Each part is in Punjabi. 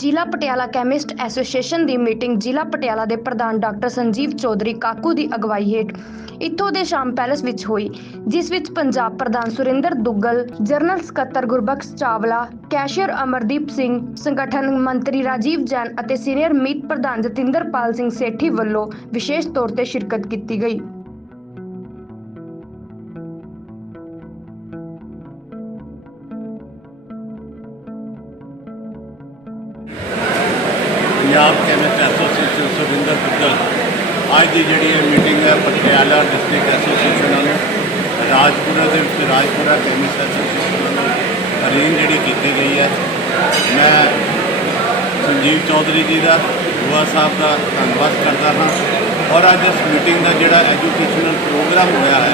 ਜ਼ਿਲ੍ਹਾ ਪਟਿਆਲਾ ਕੈਮਿਸਟ ਐਸੋਸੀਏਸ਼ਨ ਦੀ ਮੀਟਿੰਗ ਜ਼ਿਲ੍ਹਾ ਪਟਿਆਲਾ ਦੇ ਪ੍ਰਧਾਨ ਡਾਕਟਰ ਸੰਜੀਵ ਚੌਧਰੀ ਕਾਕੂ ਦੀ ਅਗਵਾਈ ਹੇਠ ਇੱਥੋਂ ਦੇ ਸ਼ਾਮ ਪੈਲਸ ਵਿੱਚ ਹੋਈ ਜਿਸ ਵਿੱਚ ਪੰਜਾਬ ਪ੍ਰਧਾਨ ਸੁਰਿੰਦਰ ਦੁੱਗਲ ਜਰਨਲ ਸਕੱਤਰ ਗੁਰਬਖਸ਼ ਚਾਵਲਾ ਕੈਸ਼ੀਅਰ ਅਮਰਦੀਪ ਸਿੰਘ ਸੰਗਠਨ ਮੰਤਰੀ ਰਾਜੀਵ ਜੈਨ ਅਤੇ ਸੀਨੀਅਰ ਮੀਤ ਪ੍ਰਧਾਨ ਜਤਿੰਦਰ ਪਾਲ ਸਿੰਘ ਸੇਠੀ ਵੱਲੋਂ ਵਿਸ਼ੇਸ਼ ਤੌਰ ਤੇ ਸ਼ਿਰਕਤ ਕੀਤੀ ਗਈ ਪੰਜਾਬ ਕੈਮਿਸਟ ਐਸੋਸੀਏਸ਼ਨ ਸੁਰਿੰਦਰ ਪੁੱਜਲ ਅੱਜ ਦੀ ਜਿਹੜੀ ਇਹ ਮੀਟਿੰਗ ਹੈ ਪਟਿਆਲਾ ਡਿਸਟ੍ਰਿਕਟ ਐਸੋਸੀਏਸ਼ਨ ਨਾਲ ਰਾਜਪੁਰਾ ਦੇ ਵਿੱਚ ਰਾਜਪੁਰਾ ਕੈਮਿਸਟ ਐਸੋਸੀਏਸ਼ਨ ਨਾਲ ਅਰੇਂਜ ਜਿਹੜੀ ਕੀਤੀ ਗਈ ਹੈ ਮੈਂ ਸੰਜੀਵ ਚੌਧਰੀ ਜੀ ਦਾ ਗੁਆ ਸਾਹਿਬ ਦਾ ਧੰਨਵਾਦ ਕਰਦਾ ਹਾਂ ਔਰ ਅੱਜ ਇਸ ਮੀਟਿੰਗ ਦਾ ਜਿਹੜਾ ਐਜੂਕੇਸ਼ਨਲ ਪ੍ਰੋਗਰਾਮ ਹੋਇਆ ਹੈ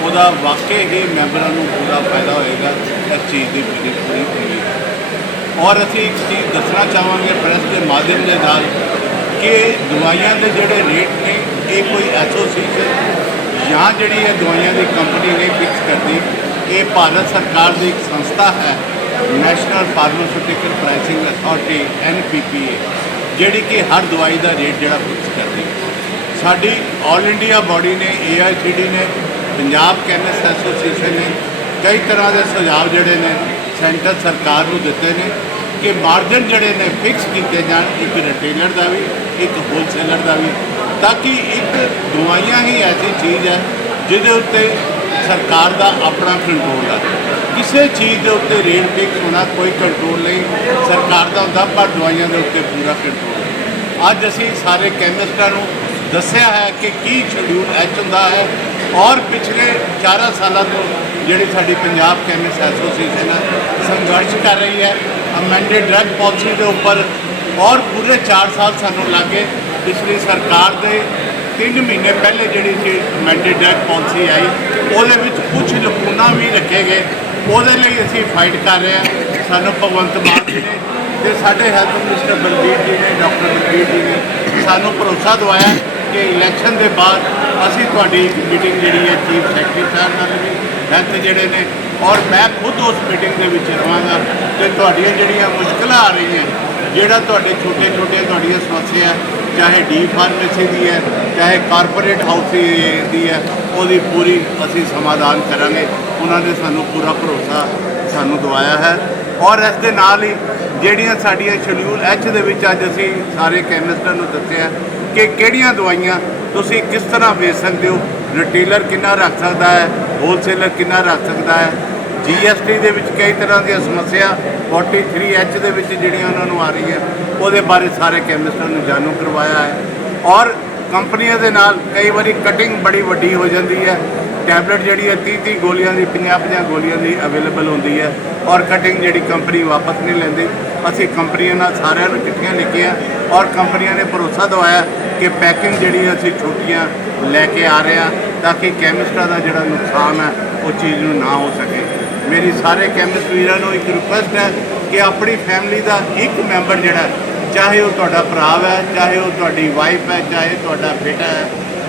ਉਹਦਾ ਵਾਕਈ ਹੀ ਮੈਂਬਰਾਂ ਨੂੰ ਪੂਰਾ ਫਾਇਦਾ ਹੋਏਗਾ ਇਸ ਚੀਜ਼ ਦੀ ਪੂਰੀ ਪੂਰੀ ਹੋਏਗੀ ਔਰ ਅਸੀਂ ਇੱਕ ਚੀਜ਼ ਦੱਸਣਾ ਚਾਹਾਂਗੇ ਪ੍ਰੈਸ ਦੇ ਮਾਧਿਅਮ ਦੇ ਨਾਲ ਕਿ ਦਵਾਈਆਂ ਦੇ ਜਿਹੜੇ ਰੇਟ ਨੇ ਇਹ ਕੋਈ ਐਸੋਸੀਏਸ਼ਨ ਜਾਂ ਜਿਹੜੀ ਇਹ ਦਵਾਈਆਂ ਦੀ ਕੰਪਨੀ ਨੇ ਫਿਕਸ ਕਰਦੀ ਇਹ ਭਾਰਤ ਸਰਕਾਰ ਦੀ ਇੱਕ ਸੰਸਥਾ ਹੈ national pharmaceutical pricing authority NPPA ਜਿਹੜੀ ਕਿ ਹਰ ਦਵਾਈ ਦਾ ਰੇਟ ਜਿਹੜਾ ਫਿਕਸ ਕਰਦੀ ਸਾਡੀ ਆਲ ਇੰਡੀਆ ਬਾਡੀ ਨੇ ਏਆਈਸੀਡੀ ਨੇ ਪੰਜਾਬ ਕੈਨਸ ਐਸੋਸੀਏਸ਼ਨ ਨੇ ਕਈ ਤਰ੍ਹਾਂ ਦੇ ਸੁਝਾਅ ਜਿਹੜੇ ਨੇ ਸੈਂਟਰ ਸਰਕਾਰ ਨੂੰ ਦਿੱਤੇ ਨੇ ਕਿ ਮਾਰਜਨ ਜਿਹੜੇ ਨੇ ਫਿਕਸ ਕੀਤੇ ਜਾਣ ਇੱਕ ਰਿਟੇਲਰ ਦਾ ਵੀ ਇੱਕ ਹੋਲਸੇਲਰ ਦਾ ਵੀ ਤਾਂ ਕਿ ਇੱਕ ਦਵਾਈਆਂ ਹੀ ਐਸੀ ਚੀਜ਼ ਹੈ ਜਿਹਦੇ ਉੱਤੇ ਸਰਕਾਰ ਦਾ ਆਪਣਾ ਕੰਟਰੋਲ ਹੈ ਕਿਸੇ ਚੀਜ਼ ਦੇ ਉੱਤੇ ਰੇਟ ਫਿਕਸ ਹੋਣਾ ਕੋਈ ਕੰਟਰੋਲ ਨਹੀਂ ਸਰਕਾਰ ਦਾ ਹੁੰਦਾ ਪਰ ਦਵਾਈਆਂ ਦੇ ਉੱਤੇ ਪੂਰਾ ਕੰਟਰੋਲ ਅੱਜ ਅਸੀਂ ਸਾਰੇ ਕੈਮਿਸਟਾਂ ਨੂੰ ਦੱਸਿਆ ਹੈ ਕਿ ਕੀ ਸ਼ਡਿਊਲ ਐਚ ਹੁੰਦਾ ਹੈ ਔਰ ਪਿਛਲੇ 14 ਸਾਲਾਂ ਤੋਂ ਜਿਹੜੀ ਸਾਡੀ ਪੰਜਾਬ ਕੈਮਿਸ ਐਸੋਸੀਏਸ਼ਨ ਹੈ ਸੰਘਰਸ਼ ਕਰ ਰਹੀ ਹੈ ਅਮੈਂਡਡ ਡਰੱਗ ਪਾਲਿਸੀ ਦੇ ਉੱਪਰ ਔਰ ਪੂਰੇ 4 ਸਾਲ ਸਾਨੂੰ ਲੱਗੇ ਪਿਛਲੀ ਸਰਕਾਰ ਦੇ 3 ਮਹੀਨੇ ਪਹਿਲੇ ਜਿਹੜੀ ਸੀ ਅਮੈਂਡਡ ਡਰੱਗ ਪਾਲਿਸੀ ਆਈ ਉਹਦੇ ਵਿੱਚ ਕੁਝ ਲਕੂਨਾ ਵੀ ਰੱਖੇ ਗਏ ਉਹਦੇ ਲਈ ਅਸੀਂ ਫਾਈਟ ਕਰ ਰਹੇ ਹਾਂ ਸਾਨੂੰ ਭਗਵੰਤ ਮਾਨ ਜੀ ਨੇ ਤੇ ਸਾਡੇ ਹੈਲਥ ਮਿਨਿਸਟਰ ਬਲਬੀਰ ਜੀ ਨੇ ਡਾਕਟਰ ਬਲਬੀਰ ਜੀ ਨੇ ਸਾਨੂੰ ਭਰੋਸਾ ਦਵਾਇਆ ਕਿ ਇਲੈਕਸ਼ਨ ਦੇ ਬਾਅਦ ਅਸੀਂ ਤੁਹਾਡੀ ਮੀਟਿੰਗ ਜਿਹੜੀ ਹੈ ਚੀਫ ਸੈਕਟਰੀ ਸਾਹਿਬ ਨਾਲ ਵੀ ਹੈਲਥ ਜਿਹੜੇ ਨੇ ਔਰ ਮੈਂ ਖੁਦ ਉਸ ਮੀਟਿੰਗ ਦੇ ਵਿੱਚ ਰਵਾਂਗਾ ਤੇ ਤੁਹਾਡੀਆਂ ਜਿਹੜੀਆਂ ਮੁਸ਼ਕਲਾਂ ਆ ਰਹੀਆਂ ਜਿਹੜਾ ਤੁਹਾਡੇ ਛੋਟੇ ਛੋਟੇ ਤੁਹਾਡੀਆਂ ਸਮੱਸਿਆ ਚਾਹੇ ਡੀ ਫਾਰਮੇਸੀ ਦੀ ਹੈ ਚਾਹੇ ਕਾਰਪੋਰੇਟ ਹਾਊਸ ਦੀ ਹੈ ਉਹਦੀ ਪੂਰੀ ਅਸੀਂ ਸਮਾਧਾਨ ਕਰਾਂਗੇ ਉਹਨਾਂ ਨੇ ਸਾਨੂੰ ਪੂਰਾ ਭਰੋਸਾ ਸਾਨੂੰ ਦਵਾਇਆ ਹੈ ਔਰ ਇਸ ਦੇ ਨਾਲ ਹੀ ਜਿਹੜੀਆਂ ਸਾਡੀਆਂ ਸ਼ਡਿਊਲ ਐਚ ਦੇ ਵਿੱਚ ਅੱਜ ਅਸੀਂ ਸਾਰੇ ਕੈਮਿਸਟਰ ਨੂੰ ਦੱਸਿਆ ਕਿ ਕਿਹੜੀਆਂ ਦਵਾਈਆਂ ਤੁਸੀਂ ਕਿਸ ਤਰ੍ਹਾਂ ਵੇਚ ਸਕਦੇ ਹੋ ਰਿਟੇਲਰ ਕਿੰਨਾ ਰੱਖ ਸਕਦਾ ਹੈ ਹੋਲਸੇਲਰ ਕਿੰਨਾ ਰੱਖ ਸਕਦਾ ਹੈ ਜੀਐਸਟੀ ਦੇ ਵਿੱਚ ਕਈ ਤਰ੍ਹਾਂ ਦੀਆਂ ਸਮੱਸਿਆ 43H ਦੇ ਵਿੱਚ ਜਿਹੜੀਆਂ ਉਹਨਾਂ ਨੂੰ ਆ ਰਹੀ ਹੈ ਉਹਦੇ ਬਾਰੇ ਸਾਰੇ ਕੈਮਿਸਟਰ ਨੂੰ ਜਾਣੂ ਕਰਵਾਇਆ ਹੈ ਔਰ ਕੰਪਨੀਆਂ ਦੇ ਨਾਲ ਕਈ ਵਾਰੀ ਕਟਿੰਗ ਬੜੀ ਵੱਡੀ ਹੋ ਜਾਂਦੀ ਹੈ ਟੈਬਲੇਟ ਜਿਹੜੀ ਹੈ 30 30 ਗੋਲੀਆਂ ਦੀ 50 50 ਗੋਲੀਆਂ ਦੀ ਅਵੇਲੇਬਲ ਹੁੰਦੀ ਹੈ ਔਰ ਕਟਿੰਗ ਜਿਹੜੀ ਕੰਪਨੀ ਵਾਪਸ ਨਹੀਂ ਲੈਂਦੀ ਅਸੀਂ ਕੰਪਨੀਆਂ ਨਾਲ ਸਾਰਿਆਂ ਨੂੰ ਚਿੱਠੀਆਂ ਲਿਖੀਆਂ ਔਰ ਕੰਪਨੀਆਂ ਨੇ ਭਰੋਸਾ ਦਵਾਇਆ ਕਿ ਪੈਕਿੰਗ ਜਿਹੜੀ ਅਸੀਂ ਛੋਟੀਆਂ ਲੈ ਕੇ ਆ ਰਹੇ ਆ ਤਾਂ ਕਿ ਕੈਮਿਸਟਾਂ ਦਾ ਜਿਹੜਾ ਨੁਕਸਾਨ ਹੈ ਉਹ ਚੀਜ਼ ਨੂੰ ਨਾ ਹੋ ਸਕੇ ਮੇਰੀ ਸਾਰੇ ਕੈਮਿਸਟ ਵੀਰਾਂ ਨੂੰ ਇੱਕ ਰਿਕੁਐਸਟ ਹੈ ਕਿ ਆਪਣੀ ਫੈਮਿਲੀ ਦਾ ਇੱਕ ਮੈਂਬਰ ਜਿਹੜਾ ਚਾਹੇ ਉਹ ਤੁਹਾਡਾ ਭਰਾ ਹੈ ਚਾਹੇ ਉਹ ਤੁਹਾਡੀ ਵਾਈਫ ਹੈ ਚਾਹੇ ਤੁਹਾਡਾ ਬੇਟਾ ਹੈ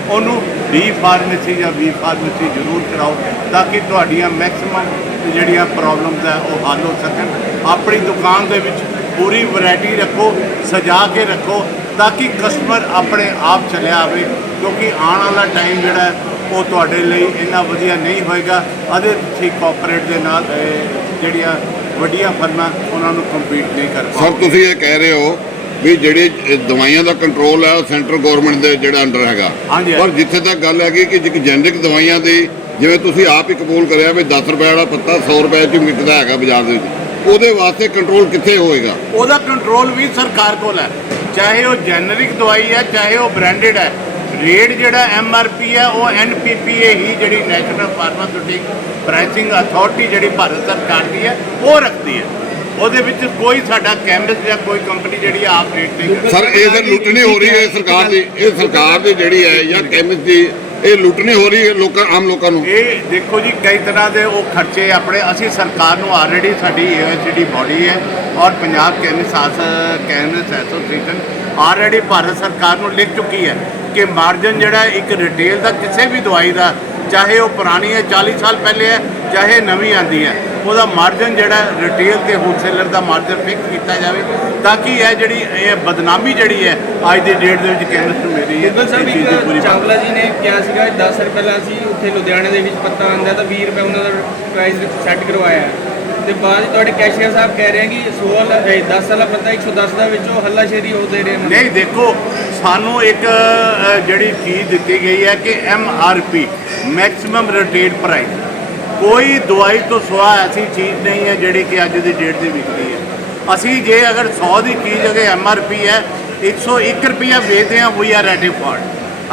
ਉਹਨੂੰ ਵੀ ਫਾਰਮੇਸੀ ਜਾਂ ਵੀ ਫਾਰਮੇਸੀ ਜ਼ਰੂਰ ਕਰਾਓ ਤਾਂ ਕਿ ਤੁਹਾਡੀਆਂ ਮੈਕਸਿਮਮ ਜਿਹੜੀਆਂ ਪ੍ਰੋਬਲਮਸ ਆ ਉਹ ਹੱਲ ਹੋ ਸਕਣ ਆਪਣੀ ਦੁਕਾਨ ਦੇ ਵਿੱਚ ਪੂਰੀ ਵੈਰਾਈਟੀ ਰੱਖੋ ਸਜਾ ਕੇ ਰੱਖੋ ਤਾਂ ਕਿ ਕਸਟਮਰ ਆਪਣੇ ਆਪ ਚਲੇ ਆਵੇ ਕਿਉਂਕਿ ਆਉਣ ਵਾਲਾ ਟਾਈਮ ਜਿਹੜਾ ਉਹ ਤੁਹਾਡੇ ਲਈ ਇੰਨਾ ਵਧੀਆ ਨਹੀਂ ਹੋਏਗਾ ਅਦੇ ਠੀਕ ਕੋਆਪਰੇਟ ਦੇ ਨਾਲ ਜਿਹੜੀਆਂ ਵੱਡੀਆਂ ਫਰਮਾਂ ਉਹਨਾਂ ਨੂੰ ਕੰਪੀਟ ਨਹੀਂ ਕਰ ਪਾਉਂਦੇ ਸਰ ਤੁਸੀਂ ਇਹ ਕਹਿ ਰਹੇ ਹੋ ਵੀ ਜਿਹੜੇ ਦਵਾਈਆਂ ਦਾ ਕੰਟਰੋਲ ਹੈ ਉਹ ਸੈਂਟਰ ਗਵਰਨਮੈਂਟ ਦੇ ਜਿਹੜਾ ਅੰਡਰ ਹੈਗਾ ਪਰ ਜਿੱਥੇ ਤੱਕ ਗੱਲ ਹੈਗੀ ਕਿ ਜਿਹੜੀ ਜੈਨਰਿਕ ਦਵਾਈਆਂ ਦੀ ਜਿਵੇਂ ਤੁਸੀਂ ਆਪ ਹੀ ਕਬੂਲ ਕਰਿਆ ਵੀ 10 ਰੁਪਏ ਵਾਲਾ ਪੱਤਾ 100 ਰੁਪਏ 'ਚ ਮਿਲਦਾ ਹੈਗਾ ਬਾਜ਼ਾਰ ਦੇ ਵਿੱਚ ਉਹਦੇ ਵਾਸਤੇ ਕੰਟਰੋਲ ਕਿੱਥੇ ਹੋਏਗਾ ਉਹਦਾ ਕੰਟਰੋਲ ਵੀ ਸਰਕਾਰ ਕੋਲ ਹੈ ਚਾਹੇ ਉਹ ਜੈਨਰਿਕ ਦਵਾਈ ਹੈ ਚਾਹੇ ਉਹ ਬ੍ਰਾਂਡਡ ਹੈ ਰੇਟ ਜਿਹੜਾ ਐਮ ਆਰ ਪੀ ਹੈ ਉਹ ਐਨ ਪੀ ਪੀ ਏ ਹੀ ਜਿਹੜੀ ਨੈਸ਼ਨਲ ਫਾਰਮਾਸਿਊਟਿਕ ਪ੍ਰਾਈਸਿੰਗ ਅਥਾਰਟੀ ਜਿਹੜੀ ਭਾਰਤ ਸਰਕਾਰ ਦੀ ਹੈ ਉਹ ਰੱਖਦੀ ਹੈ ਉਹਦੇ ਵਿੱਚ ਕੋਈ ਸਾਡਾ ਕੈਮਿਸਟ ਜਾਂ ਕੋਈ ਕੰਪਨੀ ਜਿਹੜੀ ਆਪ ਰੇਟ ਨਹੀਂ ਸਰ ਇਹ ਲੁੱਟਣੀ ਹੋ ਰਹੀ ਹੈ ਸਰਕਾਰ ਦੀ ਇਹ ਸਰਕਾਰ ਦੀ ਜਿਹੜੀ ਹੈ ਜਾਂ ਕੈਮਿਸਟ ਦੀ ਇਹ ਲੁੱਟ ਨਹੀਂ ਹੋ ਰਹੀ ਇਹ ਲੋਕਾਂ ਆਮ ਲੋਕਾਂ ਨੂੰ ਇਹ ਦੇਖੋ ਜੀ ਕਈ ਤਰ੍ਹਾਂ ਦੇ ਉਹ ਖਰਚੇ ਆਪਣੇ ਅਸੀਂ ਸਰਕਾਰ ਨੂੰ ਆਲਰੇਡੀ ਸਾਡੀ ਯੂਨੀਵਰਸਿਟੀ ਬੋਡੀ ਹੈ ਔਰ ਪੰਜਾਬ ਕੈਨਸ ਕੈਨਸ ਐਸੋਸੀਏਸ਼ਨ ਆਲਰੇਡੀ ਭਾਰਤ ਸਰਕਾਰ ਨੂੰ ਲਿਖ ਚੁੱਕੀ ਹੈ ਕਿ ਮਾਰਜਨ ਜਿਹੜਾ ਇੱਕ ਰਿਟੇਲ ਦਾ ਕਿਸੇ ਵੀ ਦਵਾਈ ਦਾ ਚਾਹੇ ਉਹ ਪੁਰਾਣੀ ਹੈ 40 ਸਾਲ ਪਹਿਲੇ ਹੈ ਚਾਹੇ ਨਵੀਂ ਆਂਦੀ ਹੈ ਉਹਦਾ ਮਾਰਜਨ ਜਿਹੜਾ ਰਿਟੇਲ ਤੇ ਹੋਲਸੇਲਰ ਦਾ ਮਾਰਜਨ ਫਿਕਸ ਕੀਤਾ ਜਾਵੇ ਤਾਂ ਕਿ ਇਹ ਜਿਹੜੀ ਇਹ ਬਦਨਾਮੀ ਜਿਹੜੀ ਹੈ ਅੱਜ ਦੇ ਡੇਟ ਦੇ ਵਿੱਚ ਕੇਂਦਰ ਤੋਂ ਮੇਰੀ ਹੈ ਬਿਲਕੁਲ ਸਾਹਿਬ ਇੱਕ ਚੰਗਲਾ ਜੀ ਨੇ ਕਿਹਾ ਸੀਗਾ 10 ਰੁਪਏ ਪਹਿਲਾਂ ਸੀ ਉੱਥੇ ਲੁਧਿਆਣੇ ਦੇ ਵਿੱਚ ਪੱਤਾ ਆਂਦਾ ਤਾਂ 20 ਰੁਪਏ ਉਹਨਾਂ ਦਾ ਪ੍ਰਾਈਸ ਸੈੱਟ ਕਰਵਾਇਆ ਤੇ ਬਾਅਦ ਤੁਹਾਡੇ ਕੈਸ਼ੀਅਰ ਸਾਹਿਬ ਕਹਿ ਰਹੇ ਕਿ 16 10 ਵਾਲਾ ਪੱਤਾ 110 ਦਾ ਵਿੱਚੋਂ ਹੱਲਾ ਸ਼ੇਰੀ ਹੋ ਦੇ ਰਹੇ ਨਹੀਂ ਦੇਖੋ ਸਾਨੂੰ ਇੱਕ ਜਿਹੜੀ ਚੀਜ਼ ਦਿੱਤੀ ਗਈ ਹੈ ਕਿ M R P maximum retail price ਕੋਈ ਦਵਾਈ ਤੋਂ ਸਵਾ ਐਸੀ ਚੀਜ਼ ਨਹੀਂ ਹੈ ਜਿਹੜੀ ਕਿ ਅੱਜ ਦੀ ਡੇਟ ਦੇ ਵਿਕਦੀ ਹੈ ਅਸੀਂ ਜੇ ਅਗਰ 100 ਦੀ ਕੀ ਜਗ੍ਹਾ ਐਮ ਆਰ ਪੀ ਹੈ 101 ਰੁਪਏ ਵੇਚਦੇ ਹਾਂ ਵੀ ਆਰ ਰੈਡੀ ਫਾਰ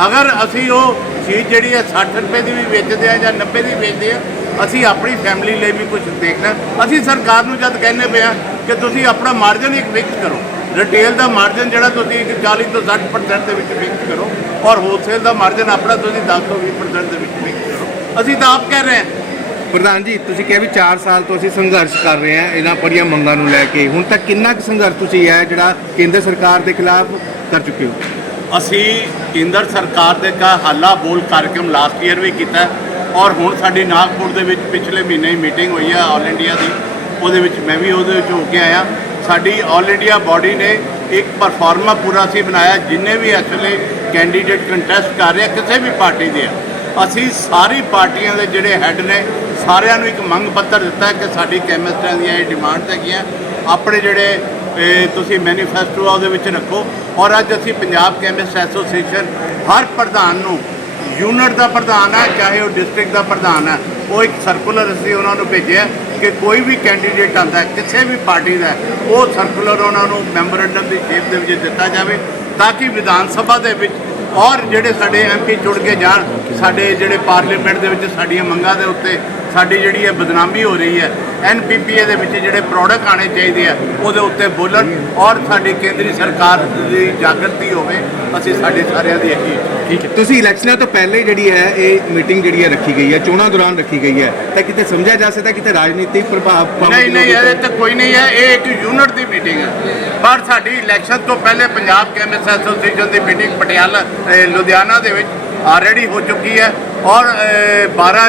ਅਗਰ ਅਸੀਂ ਉਹ ਚੀਜ਼ ਜਿਹੜੀ ਹੈ 60 ਰੁਪਏ ਦੀ ਵੀ ਵੇਚਦੇ ਆ ਜਾਂ 90 ਦੀ ਵੇਚਦੇ ਆ ਅਸੀਂ ਆਪਣੀ ਫੈਮਿਲੀ ਲਈ ਵੀ ਕੁਝ ਦੇਖਣਾ ਅਸੀਂ ਸਰਕਾਰ ਨੂੰ ਜਦ ਕਹਿੰਨੇ ਪਿਆ ਕਿ ਤੁਸੀਂ ਆਪਣਾ ਮਾਰਜਨ ਇੱਕ ਫਿਕਸ ਕਰੋ ਰਿਟੇਲ ਦਾ ਮਾਰਜਨ ਜਿਹੜਾ ਤੁਸੀਂ 40 ਤੋਂ 60% ਦੇ ਵਿੱਚ ਵਿਕ ਕਰੋ ਔਰ ਹੋਲਸੇਲ ਦਾ ਮਾਰਜਨ ਆਪਣਾ ਤੁਸੀਂ 10 ਤੋਂ 20% ਦੇ ਵਿੱਚ ਵਿਕ ਕਰੋ ਅਸੀਂ ਤਾਂ ਆਪ ਕਹਿ ਰਹੇ ਹਾਂ ਪ੍ਰਧਾਨ ਜੀ ਤੁਸੀਂ ਕਿਹਾ ਵੀ 4 ਸਾਲ ਤੋਂ ਅਸੀਂ ਸੰਘਰਸ਼ ਕਰ ਰਹੇ ਹਾਂ ਇਹਨਾਂ ਪਰੀਆਂ ਮੰਗਾਂ ਨੂੰ ਲੈ ਕੇ ਹੁਣ ਤੱਕ ਕਿੰਨਾ ਕੁ ਸੰਘਰਸ਼ ਤੁਸੀਂ ਆਇਆ ਜਿਹੜਾ ਕੇਂਦਰ ਸਰਕਾਰ ਦੇ ਖਿਲਾਫ ਕਰ ਚੁੱਕੇ ਹੋ ਅਸੀਂ ਕੇਂਦਰ ਸਰਕਾਰ ਦੇ ਕਾ ਹਾਲਾ ਬੋਲ ਕਾਰਜਕ੍ਰਮ ਲਾਸਟ ਈਅਰ ਵੀ ਕੀਤਾ ਔਰ ਹੁਣ ਸਾਡੀ ਨਾਗਪੁਰ ਦੇ ਵਿੱਚ ਪਿਛਲੇ ਮਹੀਨੇ ਹੀ ਮੀਟਿੰਗ ਹੋਈ ਹੈ ਆਲ ਇੰਡੀਆ ਦੀ ਉਹਦੇ ਵਿੱਚ ਮੈਂ ਵੀ ਉਹਦੇ ਵਿੱਚ ਹੋ ਕੇ ਆਇਆ ਸਾਡੀ ਆਲ ਇੰਡੀਆ ਬਾਡੀ ਨੇ ਇੱਕ ਪਰਫਾਰਮਾ ਪੂਰਾ ਸੀ ਬਣਾਇਆ ਜਿੰਨੇ ਵੀ ਐਕਚੁਅਲੀ ਕੈਂਡੀਡੇਟ ਕੰਟੈਸਟ ਕਰ ਰਿਹਾ ਕਿਸੇ ਵੀ ਪਾਰਟੀ ਦੇ ਅਸੀਂ ਸਾਰੀ ਪਾਰਟੀਆਂ ਦੇ ਜਿਹੜੇ ਹੈੱਡ ਨੇ ਸਾਰਿਆਂ ਨੂੰ ਇੱਕ ਮੰਗ ਪੱਤਰ ਦਿੱਤਾ ਕਿ ਸਾਡੀ ਕੈਮਿਸਟਰਾਂ ਦੀਆਂ ਇਹ ਡਿਮਾਂਡ ਹੈਗੀਆਂ ਆਪਣੇ ਜਿਹੜੇ ਤੁਸੀਂ ਮੈਨੀਫੈਸਟੋ ਆ ਉਹਦੇ ਵਿੱਚ ਰੱਖੋ ਔਰ ਅੱਜ ਅਸੀਂ ਪੰਜਾਬ ਕੈਮਿਸਟ ਐਸੋਸੀਏਸ਼ਨ ਹਰ ਪ੍ਰਧਾਨ ਨੂੰ ਯੂਨਿਟ ਦਾ ਪ੍ਰਧਾਨ ਹੈ ਚਾਹੇ ਉਹ ਡਿਸਟ੍ਰਿਕਟ ਦਾ ਪ੍ਰਧਾਨ ਹੈ ਉਹ ਇੱਕ ਸਰਕੂਲਰ ਅਸੀਂ ਉਹਨਾਂ ਨੂੰ ਭੇਜਿਆ ਕਿ ਕੋਈ ਵੀ ਕੈਂਡੀਡੇਟ ਆਂਦਾ ਕਿਸੇ ਵੀ ਪਾਰਟੀ ਦਾ ਉਹ ਸਰਕੂਲਰ ਉਹਨਾਂ ਨੂੰ ਮੈਂਬਰੈਂਡਮ ਦੀ ਜੇਬ ਦੇ ਵਿੱਚ ਦਿੱਤਾ ਜਾਵੇ ਤਾਂ ਕਿ ਵਿਧਾਨ ਸਭਾ ਦੇ ਵਿੱਚ ਔਰ ਜਿਹੜੇ ਸਾਡੇ ਐਮਪੀ ਜੁੜ ਕੇ ਜਾਣ ਸਾਡੇ ਜਿਹੜੇ ਪਾਰਲੀਮੈਂਟ ਦੇ ਵਿੱਚ ਸਾਡੀਆਂ ਮੰਗਾਂ ਦੇ ਉੱਤੇ ਸਾਡੀ ਜਿਹੜੀ ਇਹ ਬਦਨਾਮੀ ਹੋ ਰਹੀ ਹੈ ਐਨਪੀਪੀਏ ਦੇ ਵਿੱਚ ਜਿਹੜੇ ਪ੍ਰੋਡਕਟ ਆਣੇ ਚਾਹੀਦੇ ਆ ਉਹਦੇ ਉੱਤੇ ਬੋਲਣ ਔਰ ਸਾਡੀ ਕੇਂਦਰੀ ਸਰਕਾਰ ਦੀ ਜਾਗਰਤੀ ਹੋਵੇ ਅਸੀਂ ਸਾਡੇ ਸਾਰਿਆਂ ਦੀ ਇਹੀ ਠੀਕ ਹੈ ਤੁਸੀਂ ਇਲੈਕਸ਼ਨਾਂ ਤੋਂ ਪਹਿਲੇ ਜਿਹੜੀ ਹੈ ਇਹ ਮੀਟਿੰਗ ਜਿਹੜੀ ਹੈ ਰੱਖੀ ਗਈ ਹੈ ਚੋਣਾਂ ਦੌਰਾਨ ਰੱਖੀ ਗਈ ਹੈ ਤਾਂ ਕਿਤੇ ਸਮਝਿਆ ਜਾ ਸਕਦਾ ਕਿਤੇ ਰਾਜਨੀਤਿਕ ਪ੍ਰਭਾਵ ਨਹੀਂ ਨਹੀਂ ਇਹ ਤਾਂ ਕੋਈ ਨਹੀਂ ਹੈ ਇਹ ਇੱਕ ਯੂਨਿਟ ਦੀ ਮੀਟਿੰਗ ਹੈ ਪਰ ਸਾਡੀ ਇਲੈਕਸ਼ਨ ਤੋਂ ਪਹਿਲੇ ਪੰਜਾਬ ਕੈਮਿਸਟ ਐਸੋਸੀਏਸ਼ਨ ਦੀ ਮੀਟਿੰਗ ਪਟਿਆਲਾ ਲੁਧਿਆਣਾ ਦੇ ਵਿੱਚ ਆਲਰੇਡੀ ਹੋ ਚੁੱਕੀ ਹੈ ਔਰ 12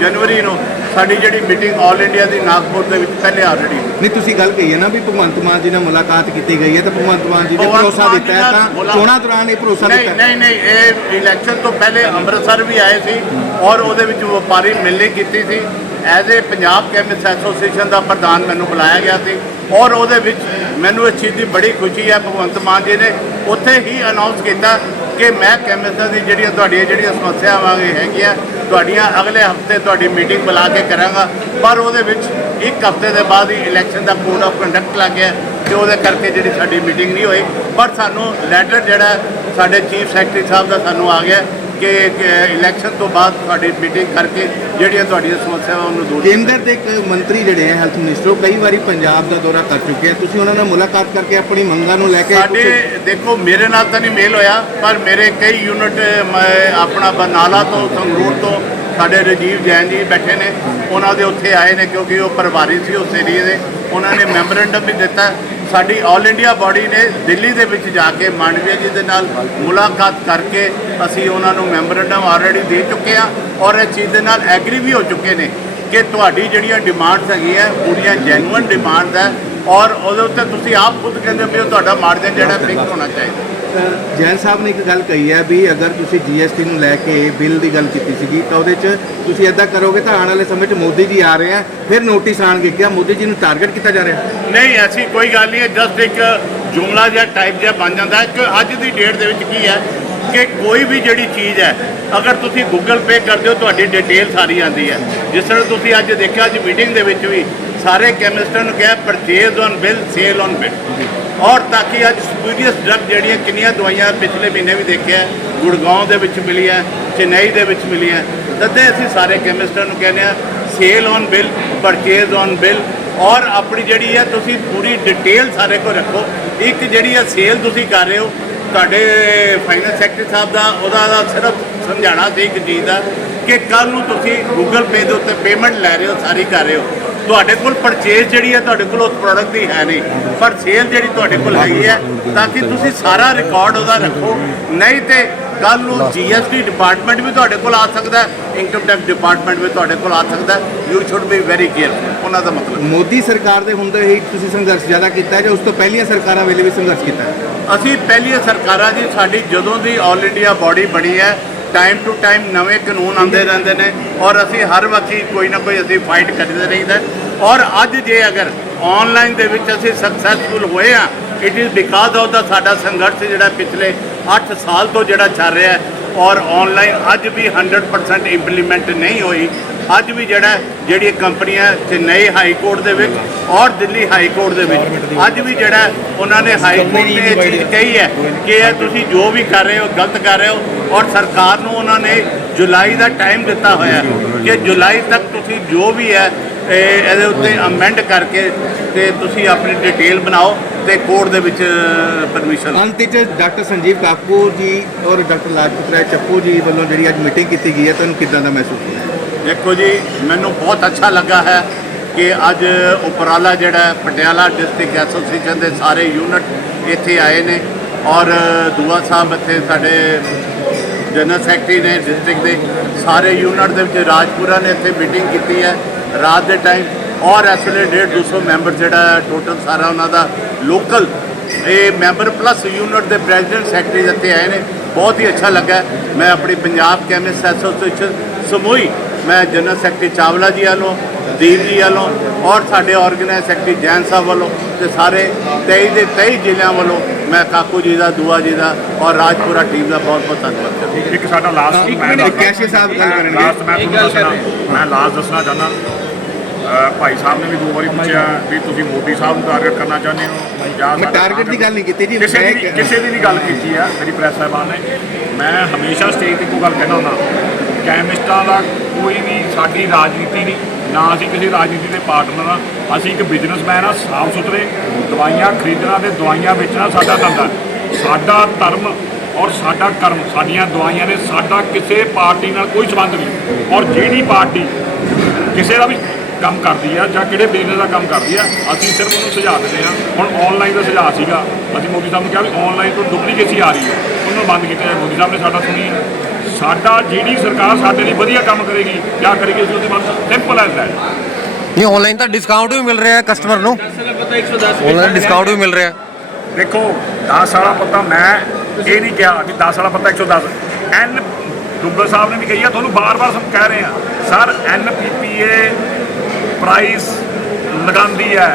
ਜਨਵਰੀ ਨੂੰ ਸਾਡੀ ਜਿਹੜੀ ਮੀਟਿੰਗ ਆਲ ਇੰਡੀਆ ਦੀ ਨਾਗਪੁਰ ਦੇ ਵਿੱਚ ਪਹਿਲੇ ਆਲਰੇਡੀ ਨਹੀਂ ਤੁਸੀਂ ਗੱਲ ਕਹੀ ਹੈ ਨਾ ਵੀ ਭਗਵੰਤ ਮਾਨ ਜੀ ਨਾਲ ਮੁਲਾਕਾਤ ਕੀਤੀ ਗਈ ਹੈ ਤਾਂ ਭਗਵੰਤ ਮਾਨ ਜੀ ਨੇ ਭਰੋਸਾ ਦਿੱਤਾ ਹੈ ਤਾਂ ਚੋਣਾਂ ਦੌਰਾਨ ਇਹ ਭਰੋਸਾ ਦਿੱਤਾ ਨਹੀਂ ਨਹੀਂ ਇਹ ਇਲੈਕਸ਼ਨ ਤੋਂ ਪਹਿਲੇ ਅੰਮ੍ਰਿਤਸਰ ਵੀ ਆਏ ਸੀ ਔਰ ਉਹਦੇ ਵਿੱਚ ਵਪਾਰੀ ਮਿਲਣੀ ਕੀਤੀ ਸੀ as a Punjab chemist association ਦਾ ਪ੍ਰਧਾਨ ਮੈਨੂੰ ਬੁਲਾਇਆ ਗਿਆ ਸੀ ਔਰ ਉਹਦੇ ਵਿੱਚ ਮੈਨੂੰ ਇਸ ਚੀਜ਼ ਦੀ ਬੜੀ ਖੁਸ਼ੀ ਹੈ ਭਗਵੰਤ ਮਾਨ ਜੀ ਨੇ ਉੱਥੇ ਹੀ ਅਨਾਉਂਸ ਕੀਤਾ ਕਿ ਮੈਂ ਕੈਮਿਸਟਰ ਦੀ ਜਿਹੜੀਆਂ ਤੁਹਾਡੀਆਂ ਜਿਹੜੀਆਂ ਸਮੱਸਿਆਵਾਂ ਹੈਗੀਆਂ ਤੁਹਾਡੀਆਂ ਅਗਲੇ ਹਫਤੇ ਤੁਹਾਡੀ ਮੀਟਿੰਗ ਬੁਲਾ ਕੇ ਕਰਾਂਗਾ ਪਰ ਉਹਦੇ ਵਿੱਚ ਇੱਕ ਹਫਤੇ ਦੇ ਬਾਅਦ ਹੀ ਇਲੈਕਸ਼ਨ ਦਾ ਕੋਡ ਆਫ ਕੰਡਕਟ ਲੱਗ ਗਿਆ ਤੇ ਉਹਦੇ ਕਰਕੇ ਜਿਹੜੀ ਸਾਡੀ ਮੀਟਿੰਗ ਨਹੀਂ ਹੋਈ ਪਰ ਸਾਨੂੰ ਲੈਟਰ ਜਿਹੜਾ ਸਾਡੇ ਚੀਫ ਸੈਕਟਰੀ ਸਾਹਿਬ ਦਾ ਸਾਨੂੰ ਆ ਗਿਆ ਕਿ ਇਲੈਕਸ਼ਨ ਤੋਂ ਬਾਅਦ ਤੁਹਾਡੀ ਮੀਟਿੰਗ ਕਰਕੇ ਜਿਹੜੀਆਂ ਤੁਹਾਡੀਆਂ ਸਮੱਸਿਆਵਾਂ ਨੂੰ ਦੂਰ ਕੇਂਦਰ ਦੇ ਇੱਕ ਮੰਤਰੀ ਜਿਹੜੇ ਹੈ ਹੈਲਥ ਮਿਨਿਸਟਰ ਉਹ ਕਈ ਵਾਰੀ ਪੰਜਾਬ ਦਾ ਦੌਰਾ ਕਰ ਚੁੱਕੇ ਆ ਤੁਸੀਂ ਉਹਨਾਂ ਨਾਲ ਮੁਲਾਕਾਤ ਕਰਕੇ ਆਪਣੀ ਮੰਗਾਂ ਨੂੰ ਲੈ ਕੇ ਸਾਡੇ ਦੇਖੋ ਮੇਰੇ ਨਾਲ ਤਾਂ ਨਹੀਂ ਮੇਲ ਹੋਇਆ ਪਰ ਮੇਰੇ ਕਈ ਯੂਨਿਟ ਮੈਂ ਆਪਣਾ ਬਨਾਲਾ ਤੋਂ ਸੰਗਰੂਰ ਤੋਂ ਸਾਡੇ ਰਜੀਵ ਜੈਨ ਜੀ ਬੈਠੇ ਨੇ ਉਹਨਾਂ ਦੇ ਉੱਥੇ ਆਏ ਨੇ ਕਿਉਂਕਿ ਉਹ ਪਰਿਵਾਰੀ ਸੀ ਉਸ ਏਰੀਏ ਦੇ ਉਹਨਾਂ ਨੇ ਮੈਮੋਰੈਂਡਮ ਵੀ ਦਿੱਤਾ ਸਾਡੀ ਆਲ ਇੰਡੀਆ ਬਾਡੀ ਨੇ ਦਿੱਲੀ ਦੇ ਵਿੱਚ ਜਾ ਕੇ ਮਾਨਵੀਆ ਜੀ ਦੇ ਨਾਲ ਮੁਲਾਕਾਤ ਕਰਕੇ ਅਸੀਂ ਉਹਨਾਂ ਨੂੰ ਮੈਂਬਰਡਮ ਆਲਰੇਡੀ ਦੇ ਚੁੱਕੇ ਆ ਔਰ ਇਸ ਚੀਜ਼ ਦੇ ਨਾਲ ਐਗਰੀ ਵੀ ਹੋ ਚੁੱਕੇ ਨੇ ਕਿ ਤੁਹਾਡੀ ਜਿਹੜੀਆਂ ਡਿਮਾਂਡਸ ਹੈਗੀਆਂ ਪੂਰੀਆਂ ਜੈਨੂਇਨ ਡਿਮਾਂਡਸ ਹੈ ਔਰ ਉਹਦੇ ਉੱਤੇ ਤੁਸੀਂ ਆਪ ਖੁਦ ਕਹਿੰਦੇ ਹੋ ਤੁਹਾਡਾ ਮਾਰਜਨ ਜਿਹੜਾ ਬਿਗ ਹੋਣਾ ਚਾਹੀਦਾ ਜੈਨ ਸਾਹਿਬ ਨੇ ਇੱਕ ਗੱਲ ਕਹੀ ਹੈ ਵੀ ਅਗਰ ਤੁਸੀਂ ਜੀਐਸਟੀ ਨੂੰ ਲੈ ਕੇ ਬਿੱਲ ਦੀ ਗੱਲ ਕੀਤੀ ਸੀਗੀ ਤਾਂ ਉਹਦੇ 'ਚ ਤੁਸੀਂ ਇਦਾਂ ਕਰੋਗੇ ਤਾਂ ਆਉਣ ਵਾਲੇ ਸਮੇਂ 'ਚ ਮੋਦੀ ਜੀ ਆ ਰਹੇ ਆ ਫਿਰ ਨੋਟਿਸ ਆਣਗੇ ਕਿ ਮੋਦੀ ਜੀ ਨੂੰ ਟਾਰਗੇਟ ਕੀਤਾ ਜਾ ਰਿਹਾ ਨਹੀਂ ਐਸੀ ਕੋਈ ਗੱਲ ਨਹੀਂ ਹੈ ਜਸਟ ਇੱਕ ਜੁਮਲਾ ਜਿਹਾ ਟਾਈਪ ਜਿਹਾ ਬਣ ਜਾਂਦਾ ਹੈ ਕਿ ਅੱਜ ਦੀ ਡੇਟ ਦੇ ਵਿੱਚ ਕੀ ਹੈ ਕਿ ਕੋਈ ਵੀ ਜਿਹੜੀ ਚੀਜ਼ ਹੈ ਅਗਰ ਤੁਸੀਂ ਗੂਗਲ ਪੇ ਕਰਦੇ ਹੋ ਤੁਹਾਡੀ ਡਿਟੇਲ ਸਾਰੀ ਆਂਦੀ ਹੈ ਜਿਸ ਤਰ੍ਹਾਂ ਤੁਸੀਂ ਅੱਜ ਦੇਖਿਆ ਅੱਜ ਮੀਟਿੰਗ ਦੇ ਵਿੱਚ ਵੀ ਸਾਰੇ केमिस्टों ਨੂੰ ਕਿਹਾ purchase on bill sale on bill ਔਰ ਤਾਂ ਕਿ ਅੱਜ ਸਪੀਰੀਅਸ ਡਰਗ ਜਿਹੜੀਆਂ ਕਿੰਨੀਆਂ ਦਵਾਈਆਂ ਪਿਛਲੇ ਮਹੀਨੇ ਵੀ ਦੇਖਿਆ ਗੁੜਗਾਉਂ ਦੇ ਵਿੱਚ ਮਿਲੀ ਹੈ ਚੇਨਈ ਦੇ ਵਿੱਚ ਮਿਲੀ ਹੈ ਤਦੇ ਅਸੀਂ ਸਾਰੇ ਕੈਮਿਸਟਾਂ ਨੂੰ ਕਹਿੰਦੇ ਆ sale on bill purchase on bill ਔਰ ਆਪਣੀ ਜਿਹੜੀ ਹੈ ਤੁਸੀਂ ਪੂਰੀ ਡਿਟੇਲ ਸਾਰੇ ਕੋ ਰੱਖੋ ਇੱਕ ਜਿਹੜੀ ਹੈ ਸੇਲ ਤੁਸੀਂ ਕਰ ਰਹੇ ਹੋ ਤੁਹਾਡੇ ਫਾਈਨੈਂਸ ਸੈਕਟਰੀ ਸਾਹਿਬ ਦਾ ਉਹਦਾ ਦਾ ਸਿਰਫ ਸਮਝਾਣਾ ਸੀ ਇੱਕ ਚੀਜ਼ ਦਾ ਕਿ ਕੱਲ ਨੂੰ ਤੁਸੀਂ Google Pay ਦੇ ਉੱਤੇ ਪੇਮੈਂਟ ਲੈ ਰਹੇ ਹੋ ਸਾਰੀ ਕਰ ਰਹੇ ਹੋ ਤੁਹਾਡੇ ਕੋਲ ਪਰਚੇਸ ਜਿਹੜੀ ਹੈ ਤੁਹਾਡੇ ਕੋਲ ਉਸ ਪ੍ਰੋਡਕਟ ਦੀ ਹੈ ਨਹੀਂ ਪਰ ਸੇਲ ਜਿਹੜੀ ਤੁਹਾਡੇ ਕੋਲ ਹੈਗੀ ਹੈ ਤਾਂ ਕਿ ਤੁਸੀਂ ਸਾਰਾ ਰਿਕਾਰਡ ਉਹਦਾ ਰੱਖੋ ਨਹੀਂ ਤੇ ਕੱਲ ਨੂੰ ਜੀਐਸਟੀ ਡਿਪਾਰਟਮੈਂਟ ਵੀ ਤੁਹਾਡੇ ਕੋਲ ਆ ਸਕਦਾ ਹੈ ਇਨਕਮ ਟੈਕਸ ਡਿਪਾਰਟਮੈਂਟ ਵੀ ਤੁਹਾਡੇ ਕੋਲ ਆ ਸਕਦਾ you should be very careful ਉਹਨਾਂ ਦਾ ਮਤਲਬ ਮੋਦੀ ਸਰਕਾਰ ਦੇ ਹੁੰਦੇ ਹੀ ਤੁਸੀਂ ਸੰਘਰਸ਼ ਜ਼ਿਆਦਾ ਕੀਤਾ ਜਾਂ ਉਸ ਤੋਂ ਪਹਿਲੀਆਂ ਸਰਕਾਰਾਂ ਵੇਲੇ ਵੀ ਸੰਘਰਸ਼ ਕੀਤਾ ਅਸੀਂ ਪਹਿਲੀਆਂ ਸਰਕਾਰਾਂ ਜੀ ਸਾਡੀ ਜਦੋਂ ਦੀ ਆਲ ਇੰਡੀਆ ਬਾਡੀ ਬਣੀ ਹੈ ਟਾਈਮ ਟੂ ਟਾਈਮ ਨਵੇਂ ਕਾਨੂੰਨ ਆਉਂਦੇ ਰਹਿੰਦੇ ਨੇ ਔਰ ਅਸੀਂ ਹਰ ਵਕਤ ਹੀ ਕੋਈ ਨਾ ਕੋਈ ਅਸੀਂ ਫਾਈਟ ਕਰਦੇ ਰਹਿੰਦੇ ਔਰ ਅੱਜ ਜੇ ਅਗਰ ਆਨਲਾਈਨ ਦੇ ਵਿੱਚ ਅਸੀਂ ਸਕਸੈਸਫੁਲ ਹੋਏ ਆ ਇਟ ਇਜ਼ ਬਿਕਾਜ਼ ਆਫ ਦਾ ਸਾਡਾ ਸੰਘਰਸ਼ ਜਿਹੜਾ ਪਿਛਲੇ 8 ਸਾਲ ਤੋਂ ਜਿਹੜਾ ਚੱਲ ਰਿਹਾ ਔਰ ਆਨਲਾਈਨ ਅੱਜ ਵੀ 100% ਇੰਪਲੀਮੈਂਟ ਨਹੀਂ ਹੋਈ ਅੱਜ ਵੀ ਜਿਹੜਾ ਜਿਹੜੀ ਕੰਪਨੀਆਂ ਚੇਨਈ ਹਾਈ ਕੋਰਟ ਦੇ ਵਿੱਚ ਔਰ ਦਿੱਲੀ ਹਾਈ ਕੋਰਟ ਦੇ ਵਿੱਚ ਅੱਜ ਵੀ ਜਿਹੜਾ ਉਹਨਾਂ ਨੇ ਹਾਈ ਕੋਰਟ ਨੇ ਇਹ ਚੀਜ਼ ਕਹੀ ਹੈ ਕਿ ਇਹ ਤੁਸੀਂ ਜੋ ਵੀ ਕਰ ਰਹੇ ਹੋ ਗਲਤ ਕਰ ਰਹੇ ਹੋ ਔਰ ਸਰਕਾਰ ਨੂੰ ਉਹਨਾਂ ਨੇ ਜੁਲਾਈ ਦਾ ਟਾਈਮ ਦਿੱਤਾ ਹੋਇਆ ਕਿ ਜੁਲਾਈ ਤੱਕ ਤੁਸੀਂ ਜੋ ਵੀ ਹੈ ਇਹਦੇ ਉੱਤੇ ਅਮੈਂਡ ਕਰਕੇ ਤੇ ਤੁਸੀਂ ਆਪਣੀ ਡਿਟੇਲ ਬਣਾਓ ਤੇ ਕੋਰਟ ਦੇ ਵਿੱਚ ਪਰਮਿਸ਼ਨ ਅੰਤ ਵਿੱਚ ਡਾਕਟਰ ਸੰਜੀਵ ਕਾਕੂ ਜੀ ਔਰ ਡਾਕਟਰ ਲਾਜਪਤ ਰਾਏ ਚੱਪੂ ਜੀ ਵੱਲੋਂ ਜਿਹੜੀ ਅੱਜ ਮੀਟਿੰਗ ਕੀਤੀ ਗਈ ਹੈ ਤੁਹਾਨੂੰ ਕਿੱਦਾਂ ਦਾ ਮਹਿਸੂਸ ਹੋਇਆ ਦੇਖੋ ਜੀ ਮੈਨੂੰ ਬਹੁਤ ਅੱਛਾ ਲੱਗਾ ਹੈ ਕਿ ਅੱਜ ਉਪਰਾਲਾ ਜਿਹੜਾ ਪਟਿਆਲਾ ਡਿਸਟ੍ਰਿਕਟ ਐਸੋਸੀਏਸ਼ਨ ਦੇ ਸਾਰੇ ਯੂਨਿਟ ਇੱਥੇ ਆਏ ਨੇ ਔਰ ਦੁਆ ਸਾਹਿਬ ਇੱਥੇ ਸਾਡੇ ਜਨਰਲ ਸੈਕਟਰੀ ਨੇ ਡਿਸਟ੍ਰਿਕਟ ਦੇ ਸਾਰੇ ਯੂਨਿਟ ਦੇ ਵਿੱਚ ਰਾਜਪੁਰਾ ਨੇ ਇੱਥੇ ਮੀਟਿੰਗ ਕੀਤੀ ਹੈ ਰਾਤ ਦੇ ਟਾਈਮ ਔਰ ਐਸਲੇ 1.5 200 ਮੈਂਬਰ ਜਿਹੜਾ ਟੋਟਲ ਸਾਰਾ ਉਹਨਾਂ ਦਾ ਲੋਕਲ ਇਹ ਮੈਂਬਰ ਪਲੱਸ ਯੂਨਿਟ ਦੇ ਪ੍ਰੈਜ਼ੀਡੈਂਟ ਸੈਕਟਰੀ ਇੱਥੇ ਆਏ ਨੇ ਬਹੁਤ ਹੀ ਅੱਛਾ ਲੱਗਾ ਮੈਂ ਆਪਣੀ ਪੰਜਾਬ ਕੈਮਿਸਟ ਐਸੋਸੀਏਸ਼ਨ ਸਮੂਹੀ ਮੈਂ ਜਨਰਲ ਸੈਕਟਰੀ ਚਾਵਲਾ ਜੀ ਵੱਲੋਂ ਦੀਪ ਜੀ ਵੱਲੋਂ ਔਰ ਸਾਡੇ ਆਰਗੇਨਾਈਜ਼ ਸੈਕਟਰੀ ਜੈਨ ਸਾਹਿਬ ਵੱਲੋਂ ਤੇ ਸਾਰੇ 23 ਦੇ 23 ਜ਼ਿਲ੍ਹਿਆਂ ਵੱਲੋਂ ਮੈਂ ਕਾਕੂ ਜੀ ਦਾ ਦੁਆ ਜੀ ਦਾ ਔਰ ਰਾਜਪੁਰਾ ਟੀਮ ਦਾ ਬਹੁਤ ਬਹੁਤ ਧੰਨਵਾਦ ਕਰਦਾ ਇੱਕ ਸਾਡਾ ਲਾਸਟ ਮੈਂ ਕੈਸ਼ੀ ਸਾਹਿਬ ਗੱਲ ਕਰਨਗੇ ਲਾਸਟ ਮੈਂ ਤੁਹਾਨੂੰ ਦੱਸਣਾ ਮੈਂ ਲਾਸਟ ਦੱਸਣਾ ਚਾਹੁੰਦਾ ਭਾਈ ਸਾਹਿਬ ਨੇ ਵੀ ਦੋ ਵਾਰੀ ਪੁੱਛਿਆ ਵੀ ਤੁਸੀਂ ਮੋਦੀ ਸਾਹਿਬ ਨੂੰ ਟਾਰਗੇਟ ਕਰਨਾ ਚਾਹੁੰਦੇ ਹੋ ਮੈਂ ਟਾਰਗੇਟ ਦੀ ਗੱਲ ਨਹੀਂ ਕੀਤੀ ਜੀ ਕਿਸੇ ਦੀ ਕਿਸੇ ਦੀ ਵੀ ਗੱਲ ਕੀਤੀ ਆ ਮੇਰੀ ਪ੍ਰੈਸ ਸਾਹਿਬਾਨ ਨੇ ਮੈਂ ਹਮੇਸ਼ਾ ਸਟੇਜ ਤੇ ਕੋਈ ਗੱਲ ਕਹਿਣਾ ਹੁੰਦਾ ਕੈਮਿਸਟਾਂ ਦਾ ਕੋਈ ਵੀ ਸਾਡੀ ਰਾਜਨੀਤੀ ਨਹੀਂ ਨਾ ਅਸੀਂ ਕਿਸੇ ਰਾਜਨੀਤੀ ਦੇ ਪਾਰਟਨਰ ਆ ਅਸੀਂ ਇੱਕ ਬਿਜ਼ਨਸਮੈਨ ਆ ਸਾਫ ਸੁਥਰੇ ਦਵਾਈਆਂ ਖਰੀਦਣਾ ਤੇ ਦਵਾਈਆਂ ਵੇਚਣਾ ਸਾਡਾ ਧੰਦਾ ਸਾਡਾ ਧਰਮ ਔਰ ਸਾਡਾ ਕਰਮ ਸਾਡੀਆਂ ਦਵਾਈਆਂ ਨੇ ਸਾਡਾ ਕਿਸੇ ਪਾਰਟੀ ਨਾਲ ਕੋਈ ਸਬੰਧ ਨਹੀਂ ਔਰ ਜਿਹੜੀ ਪਾਰਟੀ ਕਿਸੇ ਦਾ ਵੀ ਕੰਮ ਕਰਦੀ ਆ ਜਾਂ ਕਿਹੜੇ ਬਿਜ਼ਨਸ ਦਾ ਕੰਮ ਕਰਦੀ ਆ ਅਸੀਂ ਸਿਰਫ ਉਹਨੂੰ ਸੁਝਾਅ ਦਿੰਦੇ ਆ ਹੁਣ ਆਨਲਾਈਨ ਦਾ ਸੁਝਾਅ ਸੀਗਾ ਅਸੀਂ ਮੋਦੀ ਸਾਹਿਬ ਨੂੰ ਕਿਹਾ ਵੀ ਆਨਲਾਈਨ ਤੋਂ ਡੁਪਲੀਕੇਸੀ ਆ ਰਹੀ ਹੈ ਉਹਨੂੰ ਬੰਦ ਕੀਤਾ ਜਾਏ ਮੋਦੀ ਸਾਹਿਬ ਨੇ ਸਾਡਾ ਸੁਣੀ ਸਾਡਾ ਜਿਹੜੀ ਸਰਕਾਰ ਸਾਡੇ ਲਈ ਵਧੀਆ ਕੰਮ ਕਰੇਗੀ ਕੀ ਕਰੇਗੀ ਉਸ ਦੀ ਬਸ ਸਿੰਪਲ ਐਸ ਦੈਟ ਨਹੀਂ ਆਨਲਾਈਨ ਤਾਂ ਡਿਸਕਾਊਂਟ ਵੀ ਮਿਲ ਰਿਹਾ ਹੈ ਕਸਟਮਰ ਨੂੰ ਆਨਲਾਈਨ ਡਿਸਕਾਊਂਟ ਵੀ ਮਿਲ ਰਿਹਾ ਦੇਖੋ 10 ਵਾਲਾ ਪਤਾ ਮੈਂ ਇਹ ਨਹੀਂ ਕਿਹਾ ਕਿ 10 ਵਾਲਾ ਪਤਾ 110 ਐਨ ਦੁੱਗਲ ਸਾਹਿਬ ਨੇ ਵੀ ਕਹੀ ਆ ਤੁਹਾਨੂੰ ਬਾਰ-ਬਾਰ ਸਭ ਕਹਿ ਰਹੇ ਆ ਸਰ ਐਨ ਐਨਪੀਪੀਏ ਪ੍ਰਾਈਸ ਲਗਾਉਂਦੀ ਹੈ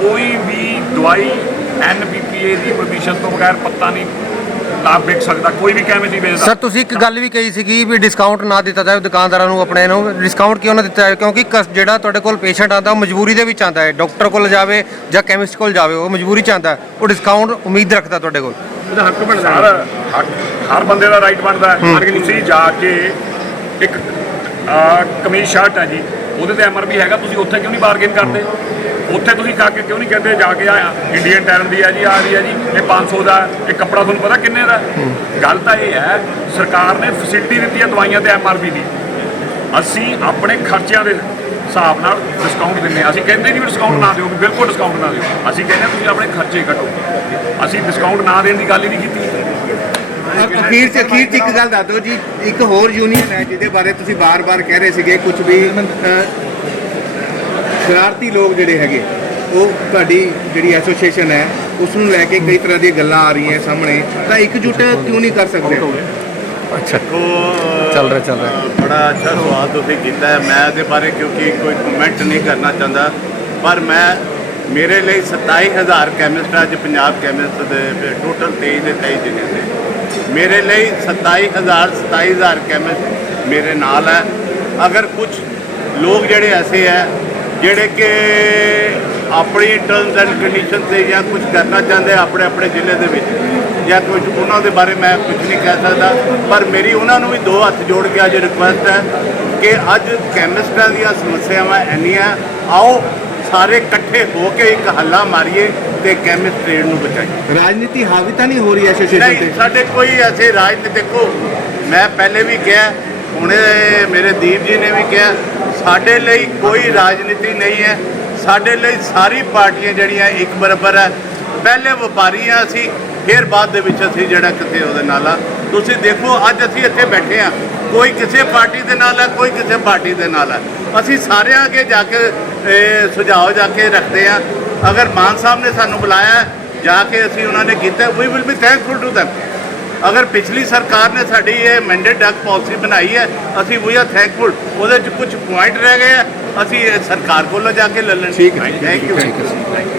ਕੋਈ ਵੀ ਦਵਾਈ ਐਨ ਐਨਪੀਪੀਏ ਦੀ ਪਰਮਿਸ਼ਨ ਤੋਂ ਬਗੈਰ ਪੱਤਾ ਨਹੀਂ ਤਾਂ ਵੇਖ ਸਕਦਾ ਕੋਈ ਵੀ ਕਿਵੇਂ ਦੀ ਵੇਚਦਾ ਸਰ ਤੁਸੀਂ ਇੱਕ ਗੱਲ ਵੀ ਕਹੀ ਸੀਗੀ ਵੀ ਡਿਸਕਾਊਂਟ ਨਾ ਦਿੱਤਾ ਜਾਵੇ ਦੁਕਾਨਦਾਰਾਂ ਨੂੰ ਆਪਣੇ ਨੂੰ ਡਿਸਕਾਊਂਟ ਕਿਉਂ ਨਾ ਦਿੱਤਾ ਜਾਵੇ ਕਿਉਂਕਿ ਜਿਹੜਾ ਤੁਹਾਡੇ ਕੋਲ ਪੇਸ਼ੈਂਟ ਆਂਦਾ ਉਹ ਮਜਬੂਰੀ ਦੇ ਵਿੱਚ ਆਂਦਾ ਹੈ ਡਾਕਟਰ ਕੋਲ ਜਾਵੇ ਜਾਂ ਕੈਮਿਸਟ ਕੋਲ ਜਾਵੇ ਉਹ ਮਜਬੂਰੀ ਚ ਆਂਦਾ ਉਹ ਡਿਸਕਾਊਂਟ ਉਮੀਦ ਰੱਖਦਾ ਤੁਹਾਡੇ ਕੋਲ ਉਹਦਾ ਹੱਕ ਬਣਦਾ ਹਰ ਹਰ ਬੰਦੇ ਦਾ ਰਾਈਟ ਬਣਦਾ ਹੈ ਹਰ ਤੁਸੀਂ ਜਾ ਕੇ ਇੱਕ ਆ, ਕਮੀਜ਼ ਸ਼ਰਟ ਹੈ ਜੀ ਉਹਦੇ ਤੇ ਐਮਆਰਪੀ ਹੈਗਾ ਤੁਸੀਂ ਉੱਥੇ ਕਿਉਂ ਨਹੀਂ ਬਾਰਗੇਨ ਕਰਦੇ ਉੱਥੇ ਤੁਸੀਂ ਜਾ ਕੇ ਕਿਉਂ ਨਹੀਂ ਕਹਿੰਦੇ ਜਾ ਕੇ ਆ ਇੰਡੀਅਨ ਟਰਨ ਦੀ ਆ ਜੀ ਆ ਰਹੀ ਆ ਜੀ ਇਹ 500 ਦਾ ਇਹ ਕੱਪੜਾ ਤੁਹਾਨੂੰ ਪਤਾ ਕਿੰਨੇ ਦਾ ਗੱਲ ਤਾਂ ਇਹ ਹੈ ਸਰਕਾਰ ਨੇ ਫੈਸਿਲਿਟੀ ਦਿੱਤੀ ਹੈ ਦਵਾਈਆਂ ਤੇ ਐਮਆਰਪੀ ਦੀ ਅਸੀਂ ਆਪਣੇ ਖਰਚਿਆਂ ਦੇ ਹਿਸਾਬ ਨਾਲ ਡਿਸਕਾਊਂਟ ਦਿੰਨੇ ਅਸੀਂ ਕਹਿੰਦੇ ਨਹੀਂ ਡਿਸਕਾਊਂਟ ਨਾ ਦਿਓ ਬਿਲਕੁਲ ਡਿਸਕਾਊਂਟ ਨਾ ਦਿਓ ਅਸੀਂ ਕਹਿੰਦੇ ਤੁਸੀਂ ਆਪਣੇ ਖਰਚੇ ਘਟੋ ਅਸੀਂ ਡਿਸਕਾਊਂਟ ਨਾ ਦੇਣ ਦੀ ਗੱਲ ਹੀ ਨਹੀਂ ਕੀਤੀ ਅਖੀਰ ਚ ਅਖੀਰ ਚ ਇੱਕ ਗੱਲ ਦੱਸ ਦਿਓ ਜੀ ਇੱਕ ਹੋਰ ਯੂਨੀਅਨ ਹੈ ਜਿਹਦੇ ਬਾਰੇ ਤੁਸੀਂ ਬਾਰ-ਬਾਰ ਕਹਿ ਰਹੇ ਸੀਗੇ ਕੁਝ ਵੀ ਸ਼ਰਾਰਤੀ ਲੋਕ ਜਿਹੜੇ ਹੈਗੇ ਉਹ ਤੁਹਾਡੀ ਜਿਹੜੀ ਐਸੋਸੀਏਸ਼ਨ ਹੈ ਉਸ ਨੂੰ ਲੈ ਕੇ ਕਈ ਤਰ੍ਹਾਂ ਦੀਆਂ ਗੱਲਾਂ ਆ ਰਹੀਆਂ ਸਾਹਮਣੇ ਤਾਂ ਇਕਜੁੱਟ ਕਿਉਂ ਨਹੀਂ ਕਰ ਸਕਦੇ ਅੱਛਾ ਚੱਲ ਰਿਹਾ ਚੱਲ ਰਿਹਾ ਬੜਾ ਅੱਛਾ ਸਵਾਲ ਤੁਸੀਂ ਕੀਤਾ ਹੈ ਮੈਂ ਇਹਦੇ ਬਾਰੇ ਕਿਉਂਕਿ ਕੋਈ ਕਮੈਂਟ ਨਹੀਂ ਕਰਨਾ ਚਾਹੁੰਦਾ ਪਰ ਮੈਂ ਮੇਰੇ ਲਈ 27000 ਕੈਮਿਸਟ ਅੱਜ ਪੰਜਾਬ ਕੈਮਿਸਟ ਦੇ ਟੋਟਲ 23 ਦੇ 23 ਜਿਹੜੇ ਨੇ ਮੇਰੇ ਲਈ 27000 27000 ਕੈਮਿਸਟ ਮੇਰੇ ਨਾਲ ਹੈ ਅਗਰ ਕੁਝ ਲੋਕ ਜਿਹੜੇ ਐਸੇ ਹੈ ਜਿਹੜੇ ਕਿ ਆਪਣੀ ਟਰਮਸ ਐਂਡ ਕੰਡੀਸ਼ਨ ਤੇ ਜਾਂ ਕੁਝ ਕਰਨਾ ਚਾਹੁੰਦੇ ਆਪਣੇ ਆਪਣੇ ਜ਼ਿਲ੍ਹੇ ਦੇ ਵਿੱਚ ਜਾਂ ਕੁਝ ਉਹਨਾਂ ਦੇ ਬਾਰੇ ਮੈਂ ਕੁਝ ਨਹੀਂ ਕਹਿ ਸਕਦਾ ਪਰ ਮੇਰੀ ਉਹਨਾਂ ਨੂੰ ਵੀ ਦੋ ਹੱਥ ਜੋੜ ਕੇ ਅੱਜ ਰਿਕੁਐਸਟ ਹੈ ਕਿ ਅੱਜ ਕੈਮਿਸਟਾਂ ਦੀਆਂ ਸਮੱਸਿਆਵਾਂ ਇੰਨੀਆਂ ਆਓ ਸਾਰੇ ਇਕੱਠੇ ਹੋ ਕੇ ਇੱਕ ਹੱਲਾ ਮਾਰੀਏ ਤੇ ਕੈਮਿਸਟ ਟ੍ਰੇਡ ਨੂੰ ਬਚਾਈਏ ਰਾਜਨੀਤੀ ਹਾਵੀ ਤਾਂ ਨਹੀਂ ਹੋ ਰਹੀ ਐਸੋਸੀਏਸ਼ਨ ਤੇ ਸਾਡੇ ਕੋਈ ਐਸੇ ਰਾਜਨੀਤੀ ਦੇਖੋ ਮੈਂ ਪਹਿਲੇ ਵੀ ਕਿਹਾ ਹੁਣ ਮੇਰੇ ਦੀਪ ਜੀ ਨੇ ਵੀ ਕਿਹਾ ਸਾਡੇ ਲਈ ਕੋਈ ਰਾਜਨੀਤੀ ਨਹੀਂ ਹੈ ਸਾਡੇ ਲਈ ਸਾਰੀ ਪਾਰਟੀਆਂ ਜਿਹੜੀਆਂ ਇੱਕ ਬਰਾਬਰ ਹੈ ਪਹਿਲੇ ਵਪਾਰੀ ਆ ਅਸੀਂ ਫਿਰ ਬਾਅਦ ਦੇ ਵਿੱਚ ਅਸੀਂ ਜਿਹੜਾ ਕਿਤੇ ਉਹਦੇ ਨਾਲ ਆ ਤੁਸੀਂ ਦੇਖੋ ਅੱਜ ਅਸੀਂ ਇੱਥੇ ਬੈਠੇ ਆ ਕੋਈ ਕਿਸੇ ਪਾਰਟੀ ਦੇ ਨਾਲ ਆ ਕੋਈ ਕਿਸੇ ਪਾਰਟੀ ਦੇ ਨਾਲ ਆ ਅਸੀਂ ਸਾਰਿਆਂ ਅਗੇ ਜਾ ਕੇ ਸੁਝਾਅ ਜਾ ਕੇ ਰੱਖਦੇ ਆ ਅਗਰ ਮਾਨ ਸਾਹਿਬ ਨੇ ਸਾਨੂੰ ਬੁਲਾਇਆ ਜਾ ਕੇ ਅਸੀਂ ਉਹਨਾਂ ਨੇ ਕੀਤਾ we will be thankful to them ਅਗਰ ਪਿਛਲੀ ਸਰਕਾਰ ਨੇ ਸਾਡੀ ਇਹ ਮੈਂਡੇਟ ਡਕ ਪਾਲਿਸੀ ਬਣਾਈ ਹੈ ਅਸੀਂ ਵੀ ਆ ਥੈਂਕਫੁਲ ਉਹਦੇ ਚ ਕੁਝ ਪੁਆਇੰਟ ਰਹਿ ਗਏ ਆ ਅਸੀਂ ਸਰਕਾਰ ਕੋਲ ਜਾ ਕੇ ਲੈ ਲੈਣ ਠੀਕ ਹੈ ਥੈਂਕ ਯੂ ਥੈਂਕ ਯੂ